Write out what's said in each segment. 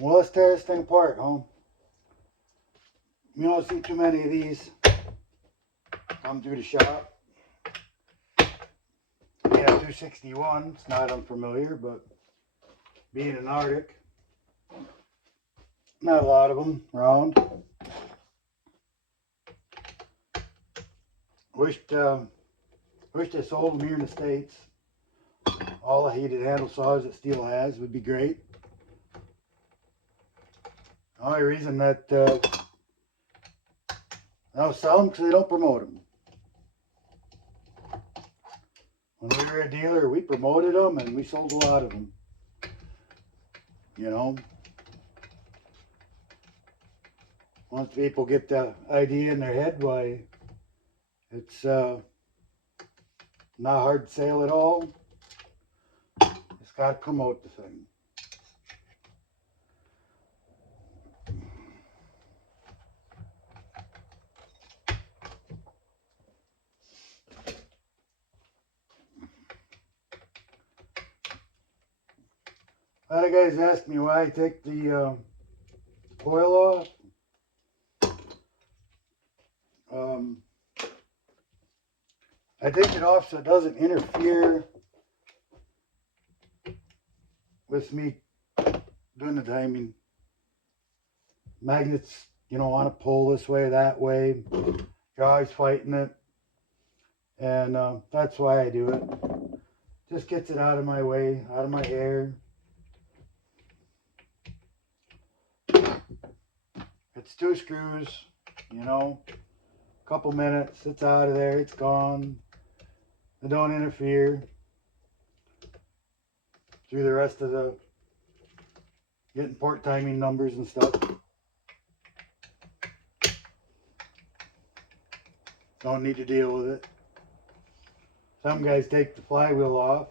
Well, let's tear this thing apart, huh? You don't see too many of these come through the shop. Yeah, 261. It's not unfamiliar, but being an Arctic, not a lot of them around. Wish they sold them here in the States. All the heated handle saws that Steel has would be great. The only reason that they don't sell them because they don't promote them. When we were a dealer, we promoted them and we sold a lot of them. You know, once people get the idea in their head, why it's not hard to sell at all. Just got to promote the thing. A lot of guys ask me why I take the oil off. I take it off so it doesn't interfere with me doing the timing. Magnets, you know, want to pull this way or that way. You're always fighting it. And that's why I do it. Just gets it out of my way, out of my hair. It's 2 screws, you know, a couple minutes, it's out of there, it's gone. They don't interfere through the rest of the getting port timing numbers and stuff. Don't need to deal with it. Some guys take the flywheel off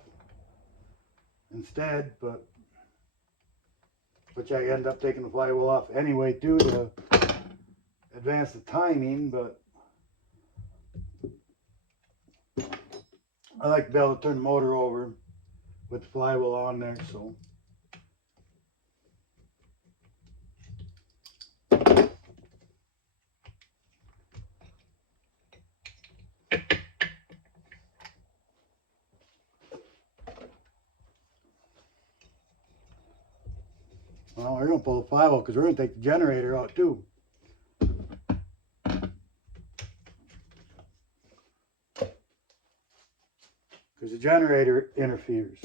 instead, but which I end up taking the flywheel off anyway too to advance the timing, but I like to be able to turn the motor over with the flywheel on there, so. Well, we're going to pull the flywheel because we're going to take the generator out too. Because the generator interferes.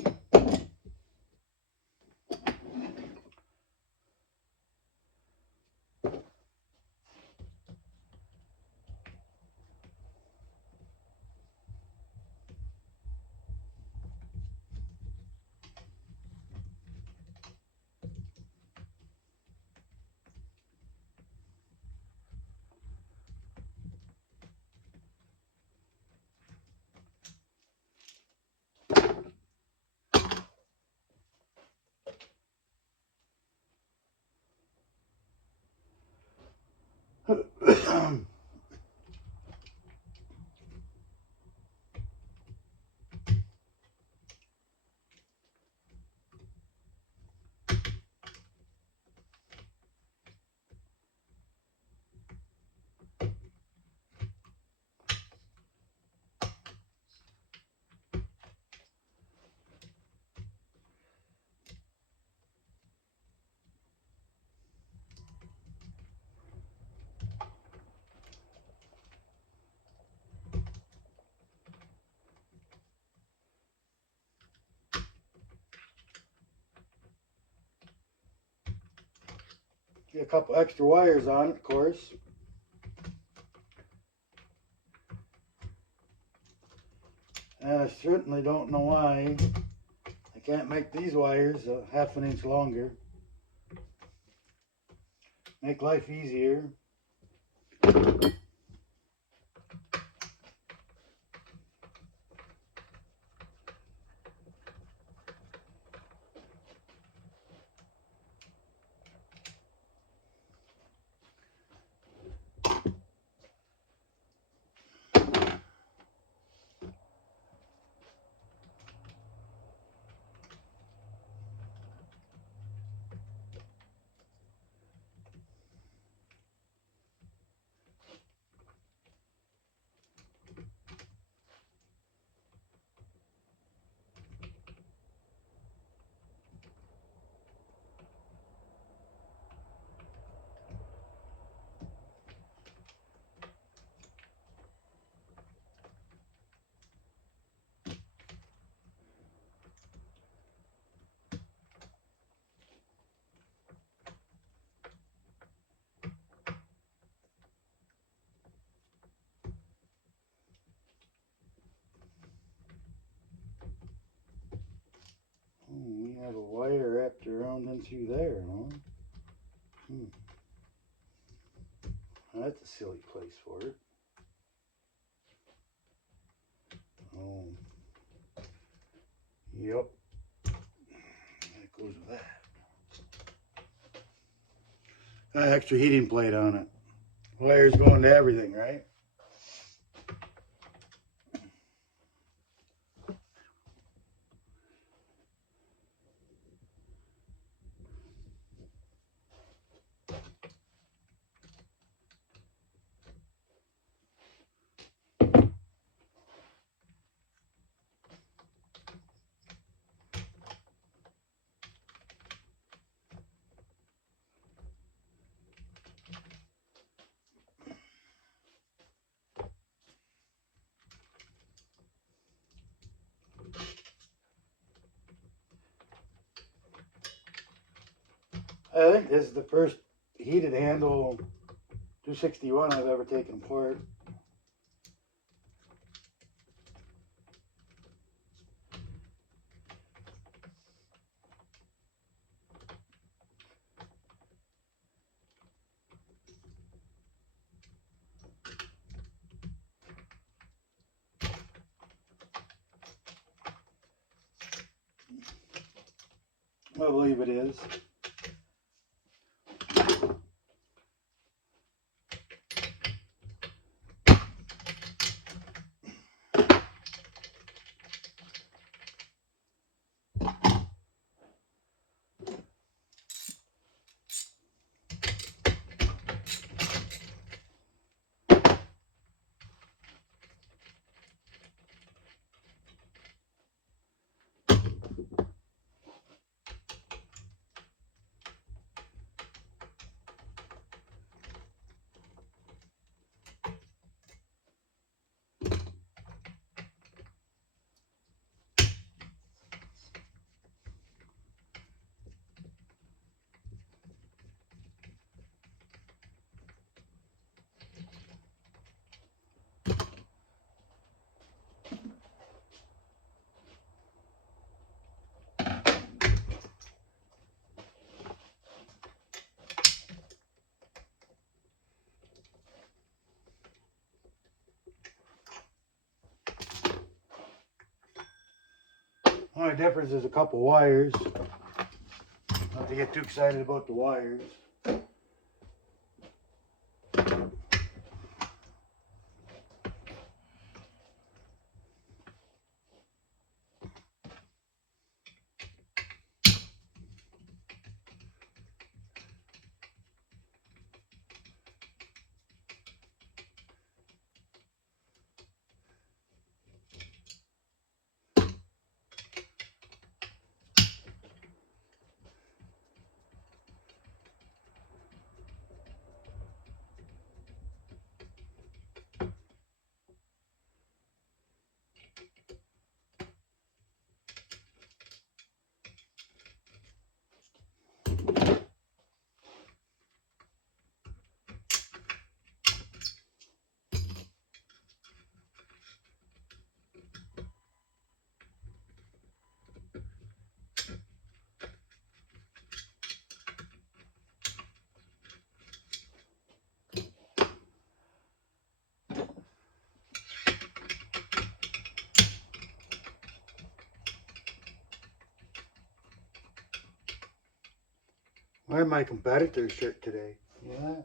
Get a couple extra wires on it, of course. And I certainly don't know why I can't make these wires a ½ an inch longer. Make life easier. in through there, huh? That's a silly place for it. Oh. Yep. That goes with that. Got an extra heating plate on it. Wires going to everything, right? I think this is the first heated handle 261 I've ever taken apart. I believe it is. Only difference is a couple wires. Not to get too excited about the wires. Wearing my competitor's shirt today. Yeah.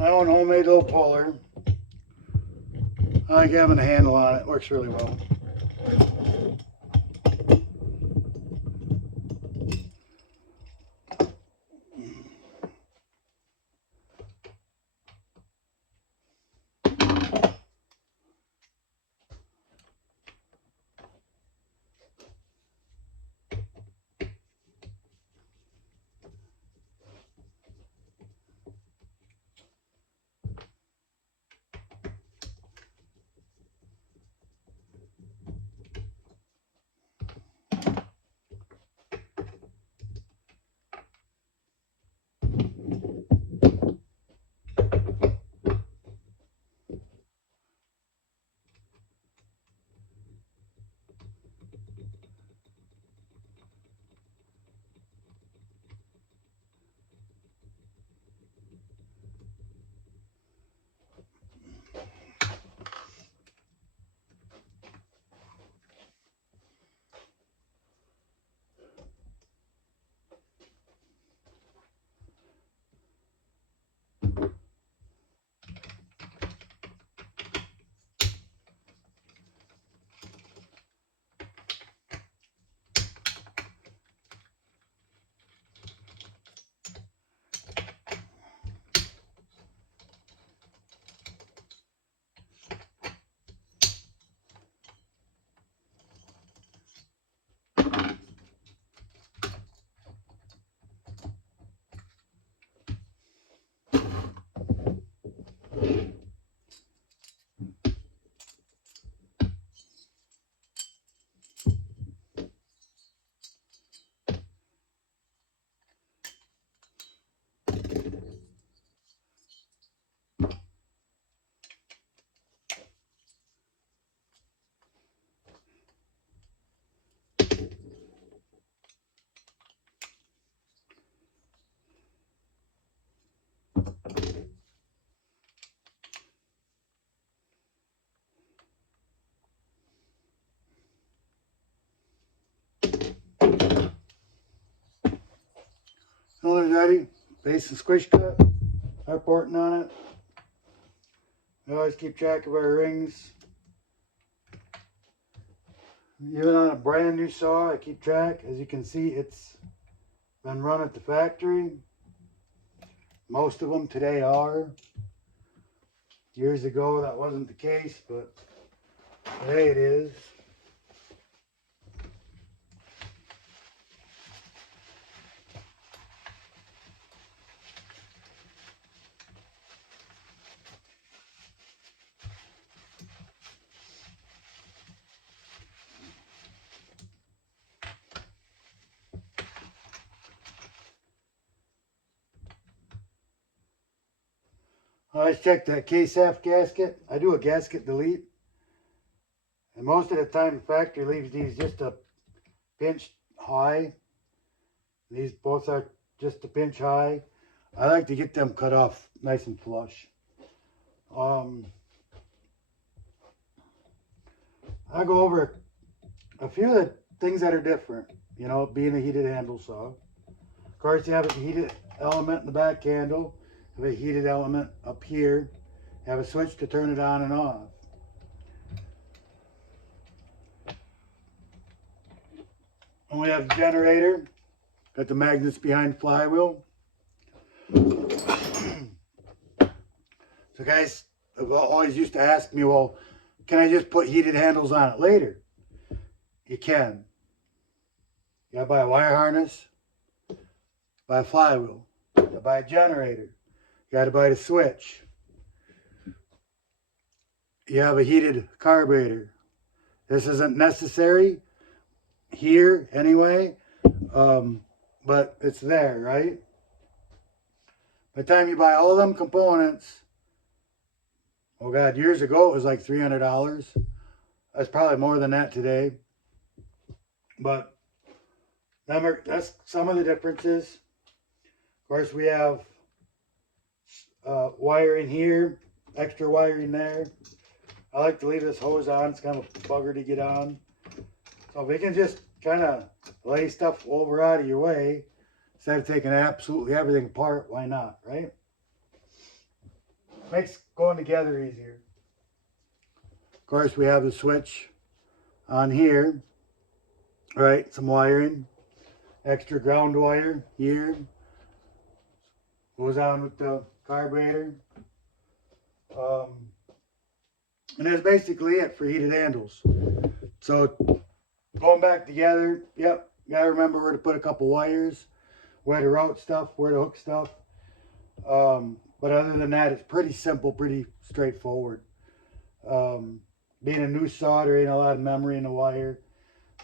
My own homemade little puller. I like having a handle on it. Works really well. Another ready. Base and squish cut. Start porting on it. We always keep track of our rings. Even on a brand new saw, I keep track. As you can see, it's been run at the factory. Most of them today are. Years ago, that wasn't the case, but today it is. I always check that case-half gasket. I do a gasket delete. And most of the time, the factory leaves these just a pinch high. These both are just a pinch high. I like to get them cut off nice and flush. I go over a few of the things that are different, you know, being a heated handle saw. Of course, you have a heated element in the back handle, you have a heated element up here, you have a switch to turn it on and off. And we have the generator, got the magnets behind the flywheel. So guys have always used to ask me, well, can I just put heated handles on it later? You can. You gotta buy a wire harness, buy a flywheel, you gotta buy a generator, you gotta buy the switch. You have a heated carburetor. This isn't necessary here anyway, but it's there, right? By the time you buy all them components, oh God, years ago it was like $300. That's probably more than that today. But that's some of the differences. Of course, we have wiring here, extra wiring there. I like to leave this hose on. It's kind of a bugger to get on. So if we can just kind of lay stuff over out of your way, instead of taking absolutely everything apart, why not, right? makes going together easier. Of course, we have the switch on here, right? Some wiring, extra ground wire here. Goes on with the carburetor. And that's basically it for heated handles. So going back together, yep, gotta remember where to put a couple wires, where to route stuff, where to hook stuff. But other than that, it's pretty simple, pretty straightforward. Being a new saw, there ain't a lot of memory in the wire,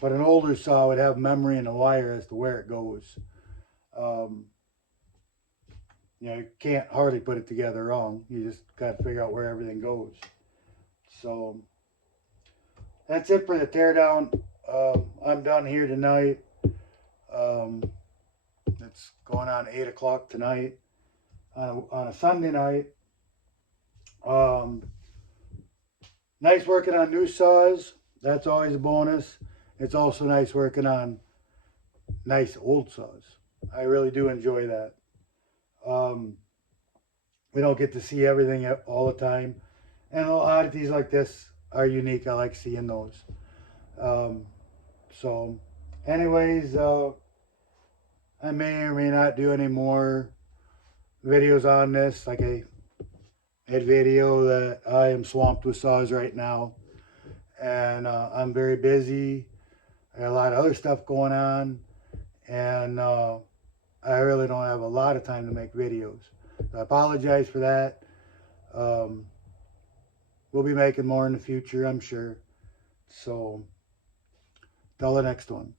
but an older saw would have memory in the wire as to where it goes. You know, you can't hardly put it together wrong. You just got to figure out where everything goes. So that's it for the teardown. I'm done here tonight. It's going on 8 o'clock tonight on a Sunday night. Nice working on new saws. That's always a bonus. It's also nice working on nice old saws. I really do enjoy that. We don't get to see everything all the time, and oddities like this are unique. I like seeing those. So anyways, I may or may not do any more videos on this. Like a video that I am swamped with saws right now, and I'm very busy. I got a lot of other stuff going on, and I really don't have a lot of time to make videos. So I apologize for that. We'll be making more in the future, I'm sure. So, till the next one.